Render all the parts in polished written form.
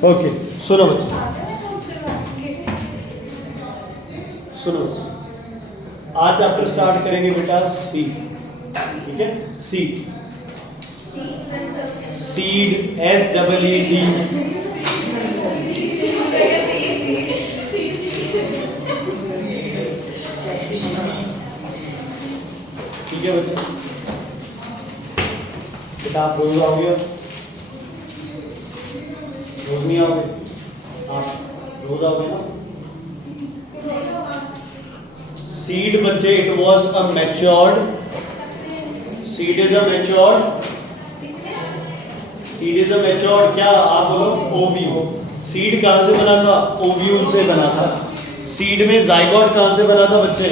Okay, सुनो बच्चे, सुनो बच्चे, आज चैप्टर स्टार्ट करेंगे बेटा सी, ठीक है, सीड, सीड SEED, ठीक है बच्चे। बेटा आप रोज आओगे, रोज नहीं आओगे, आप रोज आओगे ना। सीड बच्चे, it was a matured, seed is a matured, seed is a matured क्या, आप बोलो ओव्यूल। सीड कहां से बना था, ओव्यूल से बना था। सीड में जाइगोट कहां से बना था बच्चे,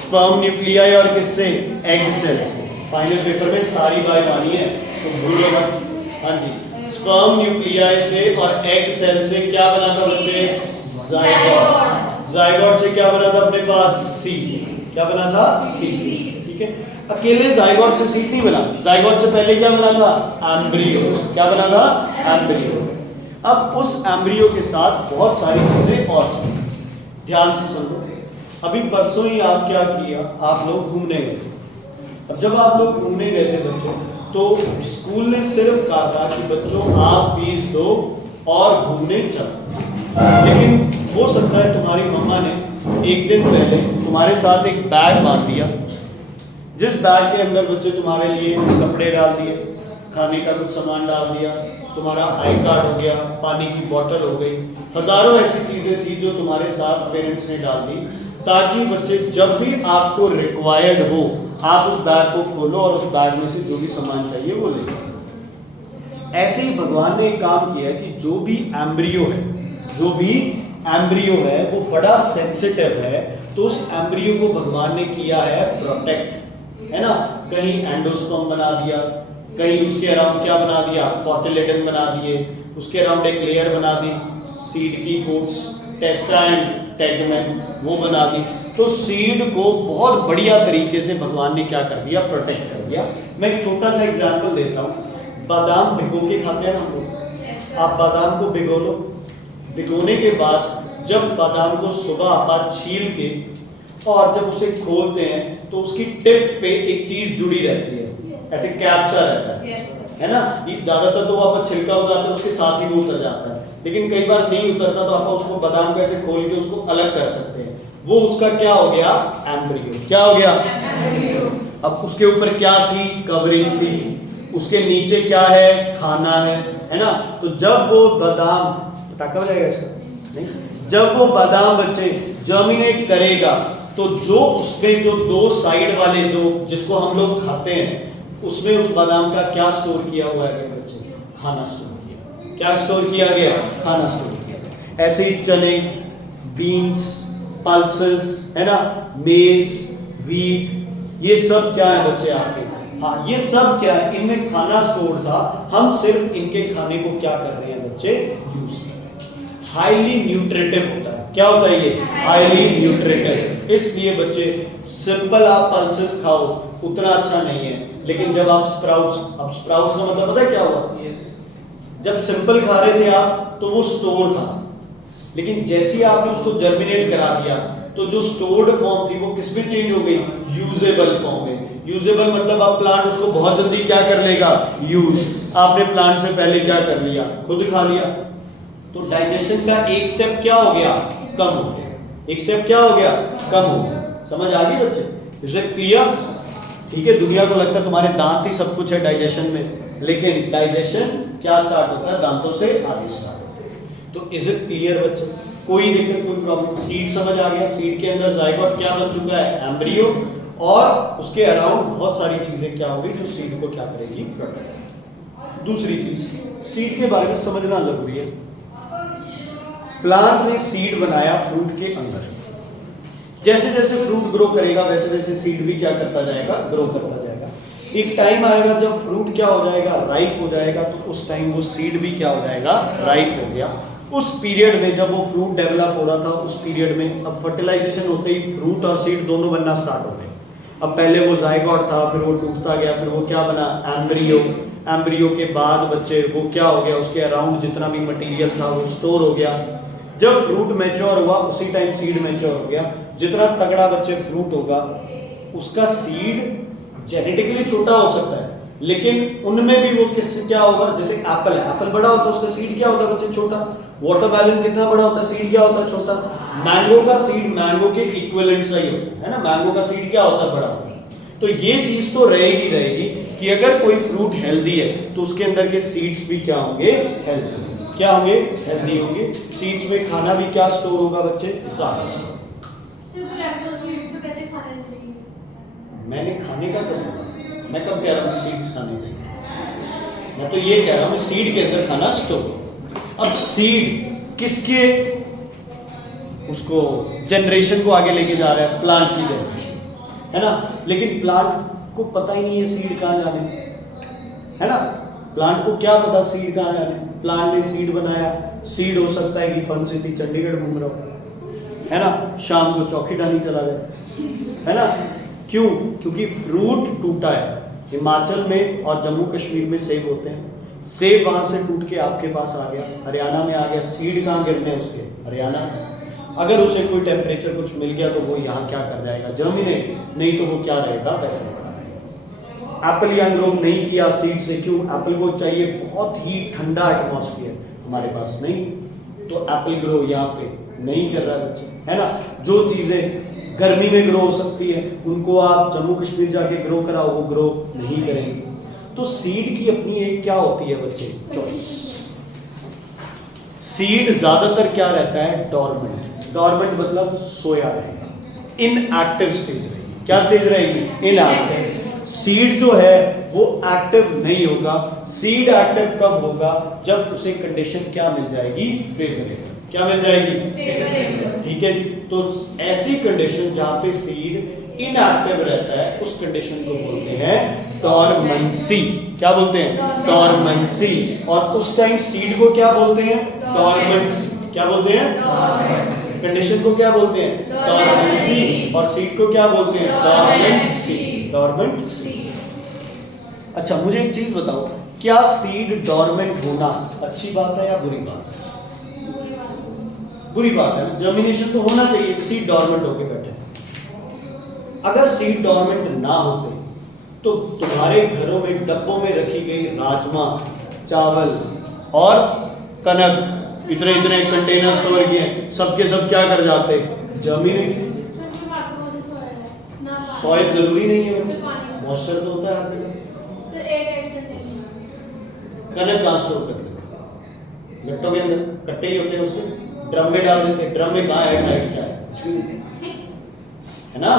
स्पर्म न्यूक्लियाई और किससे, एग सेल से। फाइनल पेपर में सारी बात आनी है तो भूलो मत। हाँ जी, स्पर्म न्यूक्लियाई से और एग सेल से क्या बना था बच्चे, जाइगोट। जाइगोट से क्या बना था अपने पास, सीड। क्या बना था, सीड, ठीक है। अकेले जाइगोट से सीड नहीं बना, जाइगोट से पहले क्या बना था, एम्ब्रियो। क्या बना था, एम्ब्रियो। अब उस एम्ब्रियो के साथ बहुत सारी चीजें और चीजें ध्यान से सुनो। अभी परसों ही आप क्या किया, आप लोग घूमने गए थे। अब जब आप लोग घूमने गए थे बच्चों, तो स्कूल ने सिर्फ कहा था कि बच्चों आप फीस दो और घूमने चलो। लेकिन हो सकता है तुम्हारी मम्मा ने एक दिन पहले तुम्हारे साथ एक बैग बांध दिया, जिस बैग के अंदर बच्चे तुम्हारे लिए कपड़े डाल दिए, खाने का कुछ सामान डाल दिया, तुम्हारा आई कार्ड हो गया, पानी की बोतल हो गई, हजारों ऐसी चीजें थी जो तुम्हारे साथ पेरेंट्स ने डाल दी, ताकि बच्चे जब भी आपको रिक्वायर्ड हो आप उस बैग को खोलो और उस बैग में से जो भी सामान चाहिए वो ले लो। ऐसे ही भगवान ने एक काम किया कि जो भी एम्ब्रियो है, जो भी एम्ब्रियो है वो बड़ा सेंसिटिव है, तो उस एम्ब्रियो को भगवान ने किया है प्रोटेक्ट, है ना। कहीं एंडोस्पर्म बना दिया, कहीं उसके अराउंड क्या बना दिया, कॉटिलेडन बना दिए, उसके अराउंड एक लेयर बना दी सीड की, कोट्स, टेस्टा एंड टेगमेन वो बना दी। तो सीड को बहुत बढ़िया तरीके से भगवान ने क्या कर दिया, प्रोटेक्ट कर दिया। मैं एक छोटा सा एग्जांपल देता हूँ। बादाम भिगो के खाते हैं ना हम लोग, आप बादाम को भिगो लो, भिगोने के बाद जब बादाम को सुबह आप छील के और जब उसे खोलते हैं तो उसकी टिप पे एक चीज जुड़ी रहती है, ऐसे कैप सा रहता है ना। ये ज्यादातर तो वो आप छिलका उतारते हैं उसके साथ ही वो उतर जाता है, लेकिन कई बार नहीं उतरता तो आप उसको बादाम को ऐसे खोल के उसको अलग कर सकते हैं। वो उसका क्या हो गया, एम्ब्रियो। क्या हो गया, एम्ब्रियो। अब उसके ऊपर क्या थी, कवरिंग थी, उसके नीचे क्या है, खाना है ना। तो जब वो बादाम पटाखा हो जाएगा इसका नहीं, जब वो बादाम बच्चे जर्मिनेट करेगा तो जो उसमें जो दो साइड वाले जो जिसको हम लोग खाते हैं उसमें उस बादाम का क्या स्टोर किया हुआ है बच्चे, खाना स्टोर किया। क्या स्टोर किया गया, खाना स्टोर किया। ऐसे ही चने, बीन्स, पल्सेस, है ना, मेज, वीट, ये सब क्या है बच्चे आपके, हाँ ये सब क्या है, इनमें खाना स्टोर था। हम सिर्फ इनके खाने को क्या कर रहे हैं बच्चे, यूज कर रहे हैं। हाईली न्यूट्रिटिव होता है। क्या होता है ये, हाईली न्यूट्रिटिव। इसलिए बच्चे सिंपल आप पल्सेस खाओ उतना अच्छा नहीं है, लेकिन जब आप स्प्राउट्स, अब स्प्राउट्स का मतलब पता है क्या हुआ, जब सिंपल खा रहे थे आप तो वो स्टोर था, लेकिन जैसे ही आपने उसको जर्मिनेट करा दिया तो जो स्टोर्ड फॉर्म थी वो किस में चेंज हो गई, यूजेबल फॉर्म में। यूजेबल मतलब अब प्लांट उसको बहुत जल्दी क्या कर लेगा, यूज। आपने प्लांट से पहले क्या कर लिया, खुद खा लिया, तो डाइजेशन का एक स्टेप क्या हो गया, कम हो गया। एक स्टेप क्या हो गया, कम हो गया। समझ आ गई बच्चे, इज इट क्लियर? ठीक है, दुनिया को लगता है तुम्हारे दांत ही सब कुछ है डाइजेशन में, लेकिन डाइजेशन क्या स्टार्ट होता है, दांतों से आगे स्टार्ट होता है। तो इज इट क्लियर बच्चे, कोई दिक्कत, कोई प्रॉब्लम? सीड समझ आ गया, सीड के अंदर जाइगोट क्या बन चुका है, एम्ब्रियो, और उसके अराउंड बहुत सारी चीजें क्या होगी जो सीड को क्या करेगी, प्रोटेक्ट। दूसरी चीज, सीड के बारे में समझना जरूरी है। प्लांट ने सीड बनाया फ्रूट के अंदर, जैसे जैसे फ्रूट ग्रो करेगा वैसे वैसे सीड भी क्या करता जाएगा, ग्रो करता जाएगा। एक टाइम आएगा जब फ्रूट क्या हो जाएगा, राइप हो जाएगा, तो उस टाइम वो सीड भी क्या हो जाएगा, राइप हो गया। उस पीरियड में जब वो फ्रूट डेवलप हो रहा था, उस पीरियड में अब फर्टिलाइजेशन होते ही फ्रूट और सीड दोनों बनना स्टार्ट हो गए। अब पहले वो जाइगोट था, फिर वो टूटता गया, फिर वो क्या बना, एम्ब्रियो, एम्ब्रियो के बाद बच्चे वो क्या हो गया, उसके अराउंड जितना भी मटेरियल था वो स्टोर हो गया। जब फ्रूट मैच्योर हुआ उसी टाइम सीड मैच्योर हो गया। जितना तगड़ा बच्चे फ्रूट होगा उसका सीड जेनेटिकली छोटा हो सकता है, लेकिन उनमें भी वो किस क्या होगा, जैसे एप्पल है, एप्पल बड़ा होता है उसका सीड क्या होता है बच्चे, छोटा। वाटरमेलन कितना बड़ा होता है, सीड क्या होता है, छोटा। मैंगो का सीड मैंगो के इक्विवेलेंट सा ही होता है ना, मैंगो का सीड क्या होता है, बड़ा होता है। तो ये चीज तो रहेगी कि अगर कोई फ्रूट हेल्दी है तो उसके अंदर के सीड्स भी क्या होंगे, हेल्दी। क्या होंगे, हेल्दी होंगे। सीड्स में खाना भी क्या स्टोर होगा बच्चे, ज्यादा स्टोर। मैंने खाने का कब बोला, मैं कब कह रहा हूँ सीड्स खाने चाहिए, मैं तो ये कह रहा हूँ सीड के अंदर खाना स्टोर। अब सीड किसके उसको जनरेशन को आगे लेके जा रहा है, प्लांट की जनरेशन, है ना। लेकिन प्लांट को पता ही नहीं है सीड कहाँ जाने, है ना। प्लांट को क्या पता सीड कहाँ जाने। प्लांट ने सीड बनाया, सीड हो सकता है कि फन सिटी चंडीगढ़ घूम रहा हो, है ना, शाम को चौकीडानी चला गया, है ना। क्यों, क्योंकि फ्रूट टूटा है। हिमाचल में और जम्मू कश्मीर में सेब होते हैं, सेब वहां से टूट के आपके पास आ गया, हरियाणा में आ गया, सीड कहाँ गिरने हैं उसके, हरियाणा में। अगर उसे कोई टेम्परेचर कुछ मिल गया तो वो यहाँ क्या कर जाएगा, जर्मिनेट, नहीं तो वो क्या रहेगा, वैसे रहेगा। एप्पल यहाँ ग्रो नहीं किया सीड से, क्यों, एप्पल को चाहिए बहुत ही ठंडा एटमॉस्फेयर, हमारे पास नहीं, तो एप्पल ग्रो यहाँ पे नहीं कर रहा है बच्चे, है ना। जो चीजें गर्मी में ग्रो हो सकती है उनको आप जम्मू कश्मीर जाके ग्रो कराओ, वो ग्रो नहीं करेंगे। तो सीड की अपनी एक क्या होती है बच्चे, चॉइस। सीड ज्यादातर क्या रहता है, डॉर्मेंट। डॉर्मेंट मतलब सोया रहेगा, इनएक्टिव स्टेज रहेगी। क्या स्टेज रहेगी, इनएक्टिव। सीड जो है वो एक्टिव नहीं होगा। सीड एक्टिव कब होगा, जब उसे कंडीशन क्या मिल जाएगी, फेवरेबल। क्या मिल जाएगी, फेवरेबल, ठीक है। तो ऐसी कंडीशन जहां पे सीड इनएक्टिव रहता है उस कंडीशन को बोलते हैं डॉर्मेंसी। क्या बोलते हैं, डॉर्मेंसी। और उस टाइम सीड को क्या बोलते हैं, डॉर्मेंसी। क्या बोलते हैं, कंडीशन को क्या बोलते हैं, डॉर्मेंसी। और सीड को क्या बोलते हैं, डॉर्मेंसी। डॉर्मेंसी। अच्छा मुझे एक चीज बताओ, क्या सीड डॉर्मेंट होना अच्छी बात है या बुरी बात है? बुरी बात है। जर्मिनेशन तो होना चाहिए, सीड डॉर्मेंट होके बैठे। अगर सीड डॉर्मेंट ना होते तो तुम्हारे घरों में डब्बों में रखी गई राजमा, चावल और कनक, इतने इतने कंटेनर स्टोर किए, सबके सब क्या कर जाते, जर्मिनेट। सॉइल जरूरी नहीं है, मॉइस्चर तो होता है हर जगह। कनक कहाँ स्टोर करते हैं, गट्टों के अंदर, कट्टे ही होते हैं उसके, ड्रम में डाल देते हैं। ड्रम में कहाँ एयर टाइट क्या है ना।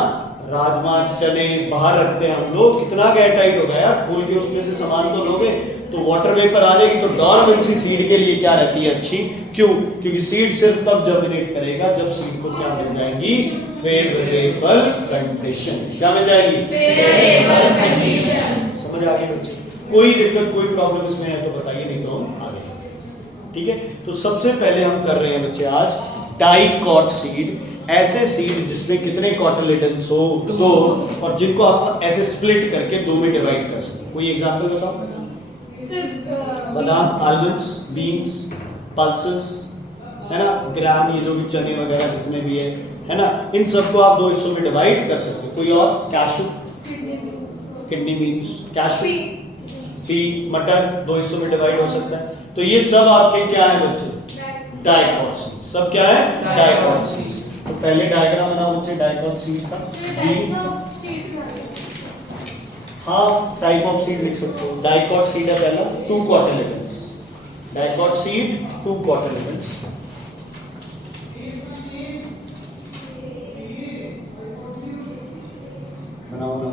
राजमा चने बाहर रखते हैं हम लोग, कितना एयर टाइट होगा यार, खोल के उसमें से सामान को लोगे तो वाटर वेपर आ जाएगी। तो डॉर्मेंसी सीड के लिए क्या रहती है, अच्छी। क्यों, क्योंकि सीड सिर्फ तब जर्मिनेट करेगा जब सीड को क्या मिल जाएगी, फेवरेबल कंडीशन। क्या मिल जाएगी, फेवरेबल कंडीशन। समझ आ गई बच्चे? कोई दिक्कत कोई प्रॉब्लम इसमें है तो बताइए, नहीं तो हम आगे चलते। ठीक है, तो सबसे पहले हम कर रहे हैं बच्चे आज डाइकॉट सीड। ऐसे सीड जिसमें कितने कॉटिलेडन्स हो, दो, और जिनको आप ऐसे स्प्लिट करके दो में डिवाइड कर सकते। कोई एग्जांपल बताओ। बादाम, आलमंड्स, बीन्स, पल्सेस, है ना, ग्राम, ये जो भी चने वगैरह जितने भी है ना, इन सबको आप दो हिस्सों में डिवाइड कर सकते हो। कोई और, cashew, kidney beans, cashew, P, मटर, दो हिस्सों में डिवाइड हो सकता है। तो ये सब आपके क्या है बच्चे, डाइकॉट सीड। सब क्या है, डाइकॉट सीड। तो पहले डायग्राम बनाओ बच्चे डाइकॉट सीड का। हाँ, टाइप ऑफ सीड लिख सकते हो। डाइकॉट सीड है पहला, 2 कॉटिलेडन्स। Dicot seed 2 cotyledons. बनाओ ना।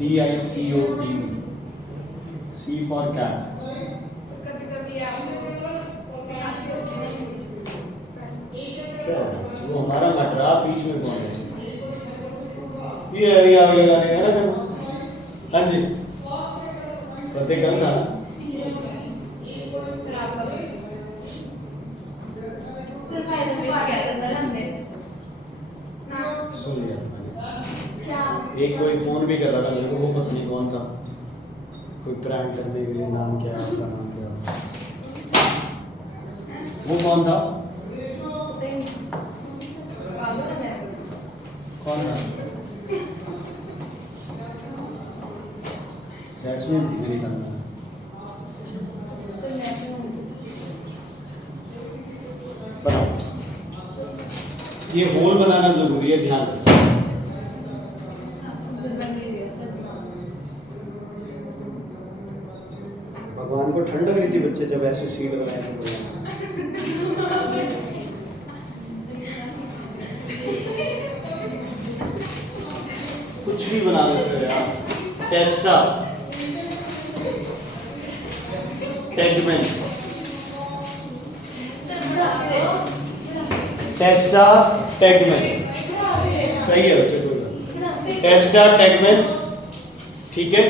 DICOT, C for cat। वो हमारा मटरा बीच में कौन है? ये है ना। हाँ जी, पते कल था। एक कोई फोन भी कर रहा था मेरे को, वो पता नहीं कौन था, कोई प्रैंक करने के लिए। नाम क्या है उसका, नाम क्या है, वो कौन था, कौन था? जैस्मिन मेरी करना। ये होल बनाना जरूरी है, ध्यान रखना। भगवान को ठंड लग रही थी बच्चे जब ऐसे सीड बनाए थे। कुछ भी बना लेते हैं आप। टेस्टा, टेगमेंट, टेस्टा टेगमेंट, सही है बच्चे को। टेस्टा टेगमेंट, ठीक है।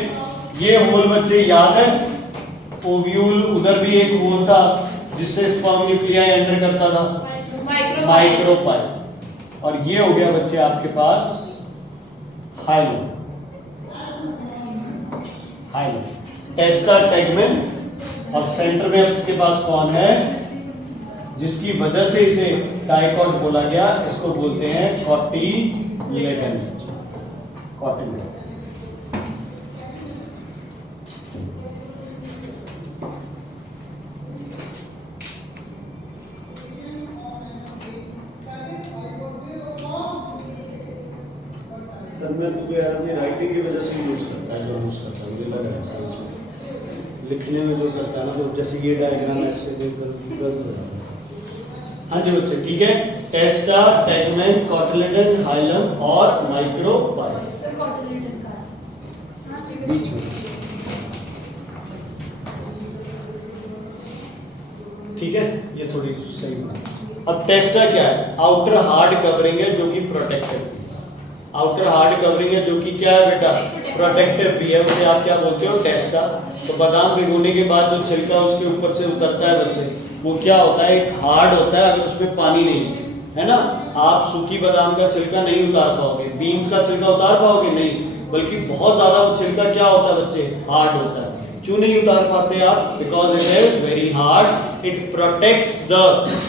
ये होल बच्चे याद है, ओव्यूल, उधर भी एक होल था जिससे स्पर्म न्यूक्लियाई एंटर करता था, माइक्रोपाइल। और ये हो गया बच्चे आपके पास हाइलम, हाइलम, टेस्टा टेगमेंट। और सेंटर में आपके पास कौन है, जिसकी वजह से इसे डाइकॉट बोला गया, इसको बोलते हैं कॉटिलेडन, कॉटिलेडन। तब मैं तो यार अपनी राइटिंग की वजह से यूज करता है, जो यूज करता है मुझे लग रहा है साइंस में लिखने में जो करता है ना, तो जैसे ये डायग्राम ऐसे गलत हो जाता है। हाँ जी बच्चे, ठीक है। टेस्टा, टेगमेंट, कॉटिलेडन, हाइलम और माइक्रोपाइल बीच में, ठीक है। ये थोड़ी सही बना। अब टेस्टा क्या है, आउटर हार्ड कवरिंग है जो कि प्रोटेक्टिव, आउटर हार्ड कवरिंग है जो कि क्या है बेटा, प्रोटेक्टिव भी है, उसे आप क्या बोलते हो, टेस्टा। तो बादाम भिगोने के बाद जो छिलका उसके ऊपर से उतरता है बच्चे, वो क्या होता है, एक हार्ड होता है, अगर उसमें पानी नहीं है ना। आप सूखी बादाम का छिलका नहीं उतार पाओगे, बीन्स का छिलका उतार पाओगे नहीं, बल्कि बहुत ज्यादा वो छिलका क्या होता है बच्चे, हार्ड होता है। क्यों नहीं उतार पाते आप, because it is very hard, it protects the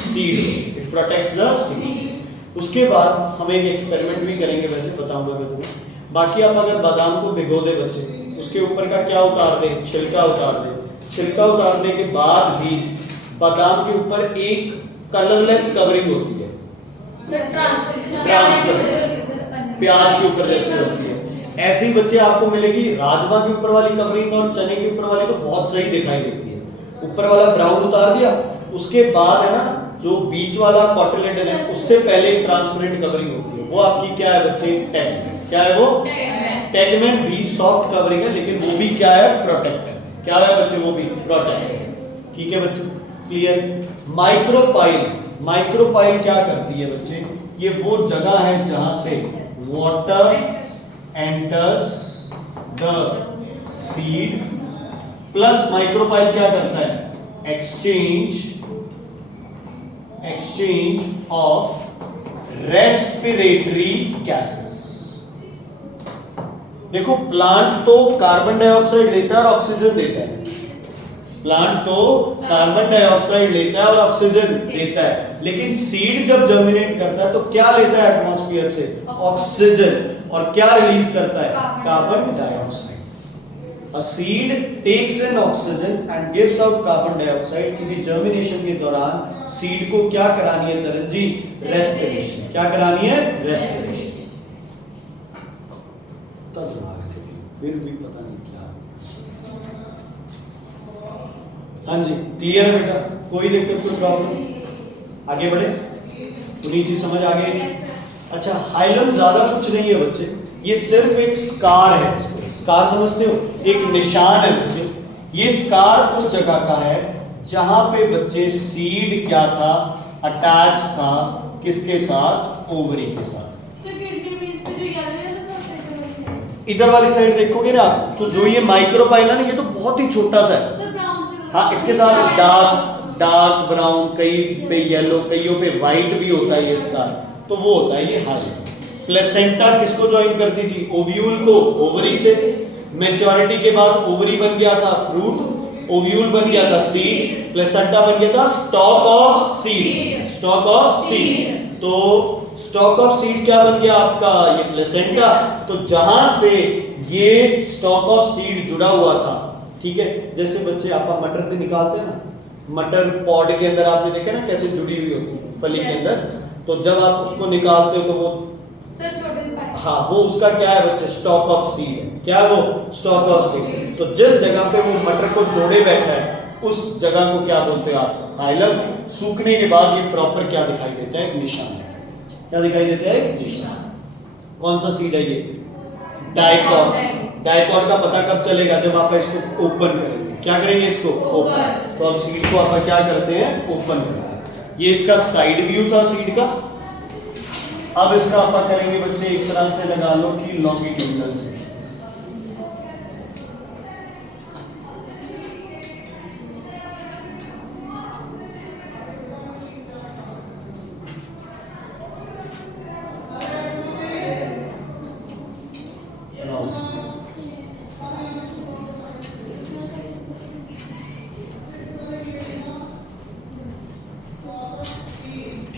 seed, it protects the seed. उसके बाद हम एक एक्सपेरिमेंट भी करेंगे, वैसे बताऊंगा मैं तुम्हें। बाकी आप अगर बादाम को भिगो दे बच्चे, उसके ऊपर का क्या उतार दे, छिलका उतार दे, छिलका उतारने के बाद भी बादाम के ऊपर एक कलरलेस कवरिंग होती है, प्याज के ऊपर जैसे होती है, ऐसे ही बच्चे आपको मिलेगी। राजमा के ऊपर वाली कवरिंग और चने के ऊपर वाली तो बहुत सही दिखाई देती है। ऊपर वाला ब्राउन उतार दिया, उसके बाद है ना जो बीच वाला कॉटिलेडन है, उससे पहले एक ट्रांसपेरेंट कवरिंग होती है, वो आपकी क्या है बच्चे, टेगमेंट। क्या है वो, टेगमेंट भी सॉफ्ट कवरिंग है, लेकिन वो भी क्या है, प्रोटेक्टिव। क्या है बच्चे, वो भी प्रोटेक्टिव। ठीक है बच्चे, क्लियर। माइक्रोपाइल, माइक्रोपाइल क्या करती है बच्चे, ये वो जगह है जहां से water enters the seed, plus micropyle क्या करता है, एक्सचेंज ऑफ रेस्पिरेटरी गैसेस। देखो प्लांट तो कार्बन डाइऑक्साइड लेता है और ऑक्सीजन देता है, प्लांट तो कार्बन डाइऑक्साइड लेता है और ऑक्सीजन देता है, लेकिन सीड जब जर्मिनेट करता है तो क्या लेता है एटमॉस्फेयर से, ऑक्सीजन, और क्या रिलीज करता है, carbon dioxide. A seed takes in oxygen and gives out carbon dioxide, क्योंकि जर्मिनेशन के दौरान सीड को क्या करानी है तरन जी, रेस्पिरेशन। क्या करानी है, रेस्पिरेशन। फिर भी पता नहीं क्या। हाँ जी, क्लियर है बेटा, कोई दिक्कत, कोई प्रॉब्लम, आगे बढ़े, पुनीत जी समझ आ गई। अच्छा, हाइलम ज्यादा कुछ नहीं है बच्चे, ये सिर्फ एक स्कार है। स्कार समझते हो, एक निशान है बच्चे। ये स्कार उस जगह का है जहां पे बच्चे सीड क्या था, अटैच था किसके साथ, ओवरी के साथ। इधर वाली साइड देखोगे ना तो जो ये माइक्रोपाइल है ना, ये तो बहुत ही छोटा सा है। हाँ, इसके साथ डार्क ब्राउन, कई पे येलो, कईयों पे व्हाइट भी होता है ये स्कार, तो वो होता है ये हाइलम। प्लेसेंटा किसको ज्वाइन करती थी? ओव्यूल को ओवरी से। मैच्योरिटी के बाद ओवरी बन गया था फ्रूट, ओव्यूल बन गया था सीड, प्लेसेंटा बन गया था stock of seed. Stock of seed, तो स्टॉक ऑफ सीड क्या बन गया आपका? ये प्लेसेंटा। तो जहां से ये स्टॉक ऑफ सीड जुड़ा हुआ था, ठीक है, जैसे बच्चे आप मटर से निकालते हैं ना, मटर पॉड के अंदर आपने देखा ना कैसे जुड़ी हुई होती है फली के अंदर, तो जब आप उसको निकालते हो तो वो सर छोटे पाए, हाँ, वो उसका क्या है बच्चे? स्टॉक ऑफ सीड है। क्या है वो? Stock of seed. तो जिस जगह पे वो मटर को जोड़े बैठा है उस जगह को क्या बोलते हैं आप? हाइलम। सूखने के बाद ये प्रॉपर क्या दिखाई देता है? एक निशान। क्या दिखाई देता है? एक निशान। कौन सा सीड है ये? डाइकॉट। डाइकॉट का पता कब चलेगा? जब आप इसको ओपन करेंगे। क्या करेंगे? इसको ओपन। तो अब सीड को आप क्या करते हैं? ओपन करते हैं। ये इसका साइड व्यू था सीड का। अब इसका आप करेंगे बच्चे एक तरह से लगा लो कि लॉन्गिट्यूडनल से।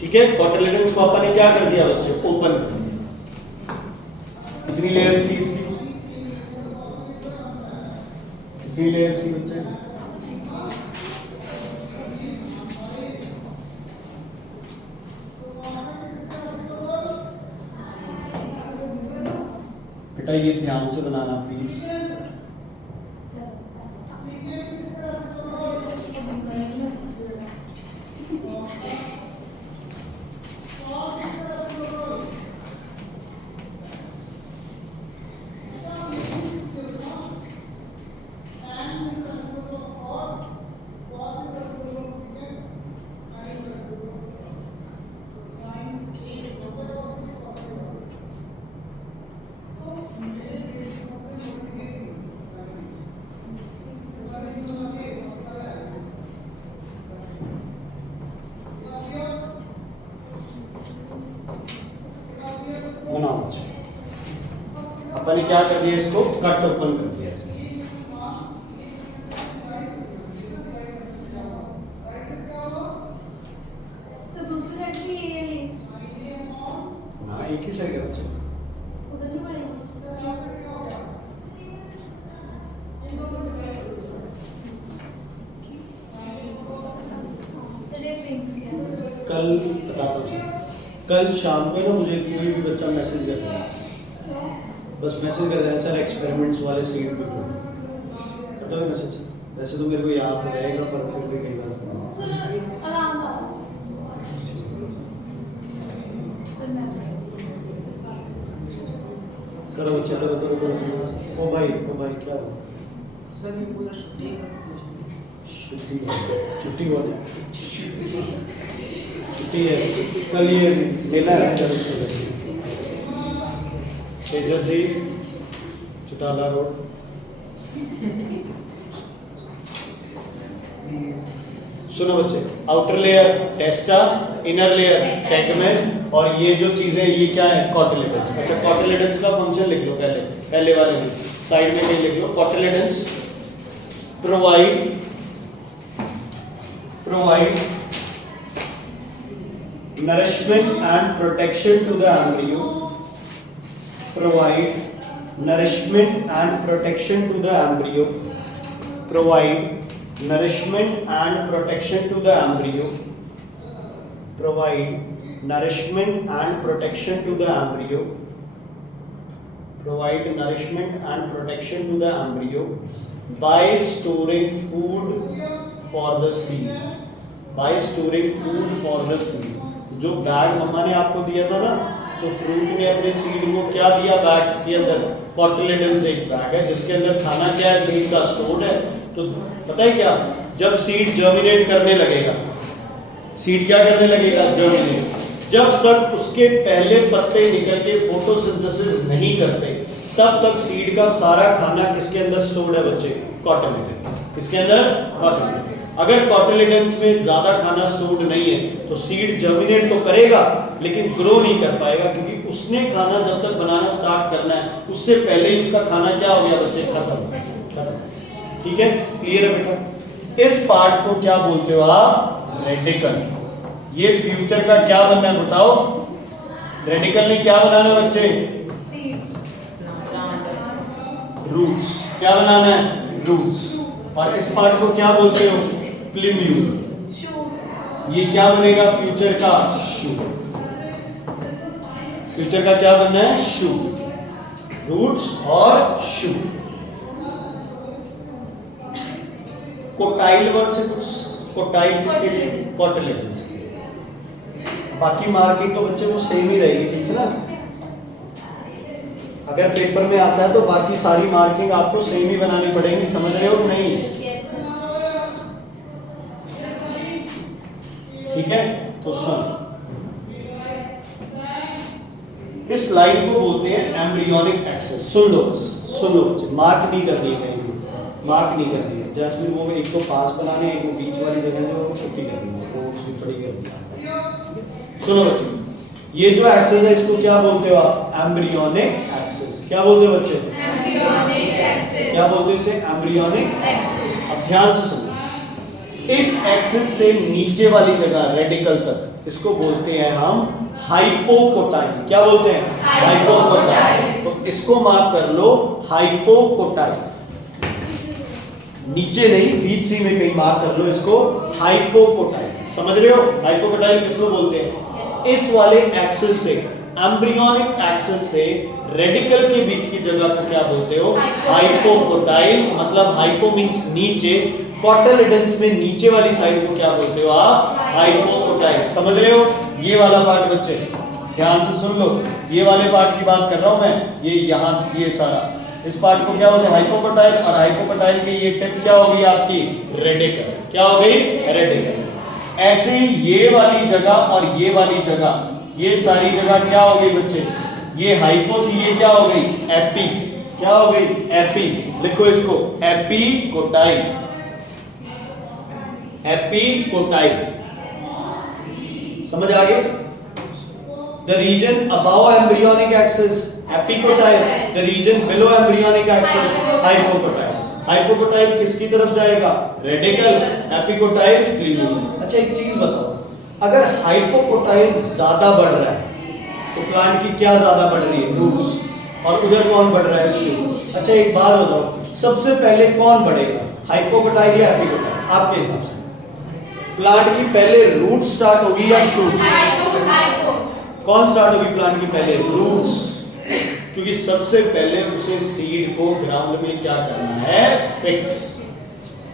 ठीक है, कॉटिलेडन्स को अपन ने क्या कर दिया बच्चे? ओपन कर दिया। कितनी लेयर्स थी इसकी? कितनी लेयर्स थी बच्चे? बेटा ये ध्यान से बनाना प्लीज। अपन ने क्या कर दिया? इसको कट ओपन कर दिया। तो दूसरी साइड से ये लीव्स हाँ, एक ही साइड है बच्चे। उधर नहीं पड़ेगी। कल बताता हूँ, कल शाम को ना मुझे कोई भी बच्चा मैसेज कर रहा है, बस मैसेज कर रहे हैं सर एक्सपेरिमेंट्स वाले सीट पे पता है मैसेज। वैसे तो मेरे को याद रहेगा पर फिर भी कई बार सर अलार्म करो चलो करो। ओ भाई क्या हुआ? सर ये पूरा छुट्टी हुआ छुट्टी है। कल ये मेला है तेजस्वी चुताला रोड। सुनो बच्चे, outer layer टेस्टा, inner layer tegmen, और ये जो चीजें ये क्या है? कॉटिलेडन्स। अच्छा, कॉटिलेडन्स का फंक्शन लिख लो पहले वाले में, साइड में कहीं लिख लो। Cotyledons provide nourishment and protection to the embryo. Provide nourishment and protection to the embryo. Provide nourishment and protection to the embryo. Provide nourishment and protection to the embryo. Provide nourishment and protection to the embryo by storing food for the seed. By storing food for the seed. जो bag मम्मा ने आपको दिया था ना, तो fruit ने अपने seed को क्या दिया बैग के अंदर? कॉटिलेडन्स एक बैग है जिसके अंदर खाना क्या है? सीड का स्टोर है। तो पता है क्या, जब सीड जर्मिनेट करने लगेगा, सीड क्या करने लगेगा? जर्मिनेट। जब तक उसके पहले पत्ते निकल के फोटोसिंथेसिस नहीं करते, तब तक सीड का सारा खाना किसके अंदर स्टोर्ड है बच्चे? कॉटिलेडन। किसके अंदर? कॉटिलेडन। अगर कॉटिलेडन्स में ज्यादा खाना स्टोर्ड नहीं है तो सीड जर्मिनेट तो करेगा लेकिन ग्रो नहीं कर पाएगा, क्योंकि उसने खाना जब तक बनाना स्टार्ट करना है उससे पहले ही उसका खाना क्या हो गया बच्चे, खत्म। ठीक है, क्लियर है बेटा। इस पार्ट को क्या बोलते हो आप, रेडिकल। ये फ्यूचर का क्या बनना है बताओ, रेडिकल ने क्या बनाना है बच्चे, रूट्स। क्या बनाना है, रूट्स। और इस पार्ट को क्या बोलते हो, प्लीम्यूल। ये क्या बनेगा फ्यूचर का, शूट। फ्यूचर का क्या बनना है, शूट, रूट्स और शूट। कोटाइल वर्ड से कुछ, कोटाइल किसके लिए, कॉटिलेडन्स के लिए। बाकी मार्किंग तो बच्चे वो सेम ही रहेगी, ठीक है ना। अगर पेपर में आता है तो बाकी सारी मार्किंग आपको सेम ही बनानी पड़ेगी, समझ रहे हो नहीं, ठीक है। तो सुन, इस लाइन को बोलते हैं एम्ब्रियोनिक एक्सेस। सुन लो बस, सुन लो बच्चे, मार्क नहीं करनी है, मार्क नहीं करनी है। जैस्मिन वो एक तो पास बनाने, एक वो बीच वाली जगह जो छोटी करनी है, वो उसकी थोड़ी करनी है। सुनो बच्चे, ये जो एक्सेस है इसको क्या बोलते हो आप, एम्ब्रियोनिक एक्सेस। क्या बोलते हो बच्चे, एम्ब्रियोनिक एक्सेस। क्या बोलते हो इसे, एम्ब्रियोनिक एक्सेस। अब ध्यान से सुनो, इस एक्सेस से नीचे वाली जगह रेडिकल तक इसको बोलते हैं हम हाइपोकोटाइल। क्या बोलते हैं, हाइपोकोटाइल। तो इसको मार्क कर लो, हाइपोकोटाइल। नीचे नहीं, बीच सी में कहीं मार्क कर लो इसको, हाइपोकोटाइल। समझ रहे हो, हाइपोकोटाइल किसको बोलते हैं, इस वाले एक्सेस से, एम्ब्रियोनिक एक्सेस से रेडिकल के बीच की जगह को क्या बोलते हो, हाइपोकोटाइल। मतलब हाइपो मींस नीचे, कॉटिलेडन्स में नीचे वाली साइड को क्या बोलते हो आप, हाइपोकोटाइल। समझ रहे हो, ये वाला पार्ट बच्चे ध्यान से सुन लो, ये वाले पार्ट की बात कर रहा हूं मैं, ये यहाँ, ये सारा, इस पार्ट को क्या बोलते हैं, हाइपोकोटाइल। और हाइपोकोटाइल की ये टिप क्या होगी आपकी, रेडिकल। क्या हो गई, रेडिकल। ऐसे ही ये वाली जगह और ये वाली जगह, ये सारी जगह क्या हो गई बच्चे, ये हाइपो थी, ये क्या हो गई, एपी। क्या हो गई, एपी। लिखो इसको, एपीकोटाइल, एपीकोटाइल। समझ आ गई। The region above embryonic axis epicotyl, the region below embryonic axis hypocotyl. Hypocotyl किसकी तरफ जाएगा, रेडिकल, एपिकोटाइल प्लीम्यूल। अच्छा एक चीज बताओ, अगर हाइपोकोटाइल ज्यादा बढ़ रहा है तो प्लांट की क्या ज्यादा बढ़ रही है, रूट्स, और उधर कौन बढ़ रहा है, शूट। अच्छा एक बात बताओ, सबसे पहले कौन बढ़ेगा, हाइपोकोटाइल या एपिकोटाइल, आपके हिसाब से प्लांट की पहले रूट स्टार्ट होगी या शूट, कौन स्टार्ट होगी प्लांट की पहले, रूट्स। क्योंकि सबसे पहले उसे सीड को ग्राउंड में क्या करना है, फिक्स।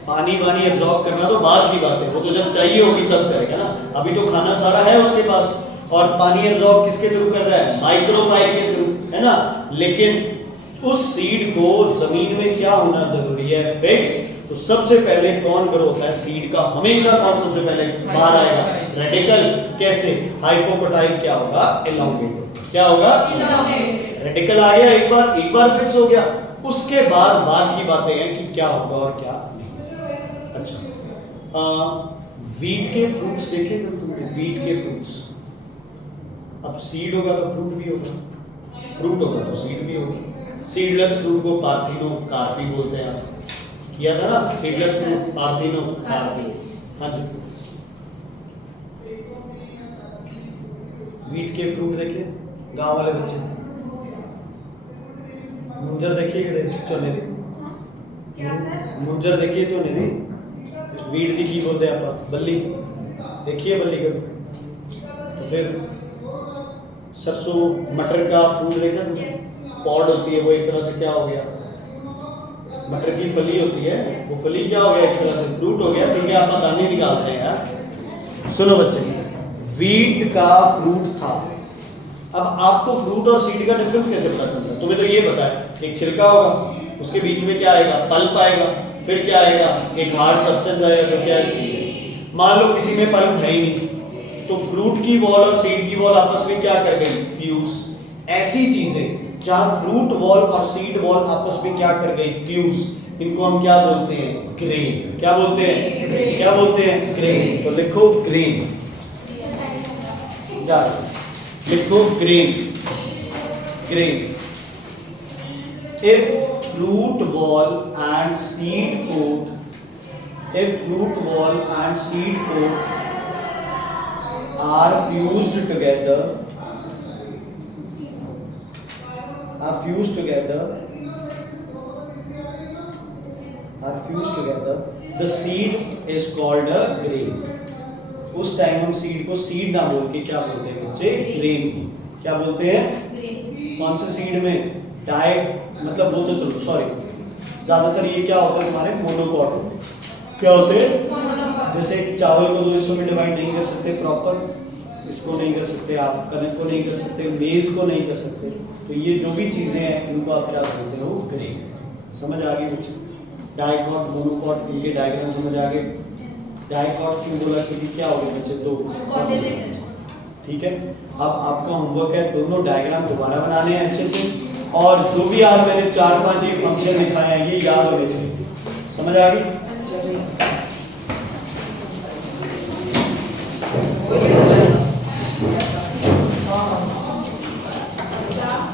पानी वानी एब्जॉर्ब करना तो बाद की बात है, वो तो जब चाहिए होगी तब करेगा ना। अभी तो खाना सारा है उसके पास, और पानी एब्जॉर्ब किसके थ्रू कर रहा है, माइक्रोबाइल के थ्रू, है ना। लेकिन उस सीड को जमीन में क्या होना जरूरी है, फिक्स। तो सबसे पहले कौन ग्रो होता है सीड का, हमेशा कौन सबसे पहले बाहर आएगा, रेडिकल। कैसे, हाइपोकोटाइल क्या होगा, एलोंगेट। क्या होगा, एलोंगेट। रेडिकल आ गया एक बार फिक्स हो गया, उसके बाद की बातें हैं कि क्या होगा और क्या नहीं। अच्छा, वीट के फ्रूट्स देखे तुमने, वीट के फ्रूट्स। अब सीड होगा तो फ्रूट भी होगा, फ्रूट होगा तो सीड भी होगा। सीडलेस फ्रूट को पार्थिनो कार्पी बोलते हैं, किया था ना, सीडलेस फ्रूट पार्थिनो कार्पी। हाँ जी, वीट के फ्रूट देखिए गांव वाले बच्चे, मुंजर देखिए, चोने दी, क्या सर, मुंजर देखिए, चोने दी, वीट दी की बोलते हैं आप, बल्ली देखिए, बल्ली कभी। तो फिर सरसों मटर का फ्रूट देखा, पॉड होती है वो, एक तरह से क्या हो गया, मटर की फली होती है, वो फली क्या हो गया, एक तरह से फ्रूट हो गया, क्योंकि आप दाने निकालते हैं यार। सुनो बच्चे, वीट का फ्रूट था। अब आपको फ्रूट और सीड का डिफरेंस कैसे पता चलता है, तुम्हें तो ये पता है, एक छिलका होगा, उसके बीच में क्या आएगा, पल्प आएगा, फिर क्या आएगा, एक हार्ड सब्सटेंस आएगा, तो क्या है, सीड। मान लो किसी में पल्प है ही नहीं, तो फ्रूट की वॉल और सीड की वॉल आपस में क्या कर गई, फ्यूज। ऐसी चीजें जहां फ्रूट वॉल और सीड वॉल आपस में क्या कर गई, फ्यूज, इनको हम क्या बोलते हैं? ग्रेन। क्या बोलते हैं? क्या बोलते हैं? ग्रेन। तो लिखो ग्रेन, जा लिखो grain. Grain. If fruit ball and seed coat, if fruit ball and seed coat are fused together, the seed is called a grain. उस टाइम हम सीड को सीड ना बोल के क्या बोलते हैं बच्चे? ग्रेन को। क्या बोलते हैं? कौन से सीड में? मतलब वो तो चलो सॉरी, ज्यादातर ये क्या होता है तुम्हारे मोनोकॉट। क्या होते हैं? जैसे चावल को दो हिस्सों में डिवाइड नहीं कर सकते प्रॉपर, इसको नहीं कर सकते आप, कनक को नहीं कर सकते, मेज को नहीं कर सकते, तो ये जो भी चीजें हैं इनको आप क्या बोलते हो? ग्रेन। समझ आ गई बच्चे? डाइकॉट, मोनोकॉट, इनके डायग्राम समझ आ गए? डाइकॉट क्यों बोला? क्योंकि क्या हो गए बच्चे? दो। ठीक है, अब आपका होमवर्क है दोनों डायग्राम दोबारा बनाने हैं अच्छे से, और जो भी आज मैंने 4-5 ये फंक्शन दिखाए हैं ये याद होने चाहिए। समझ आ गई?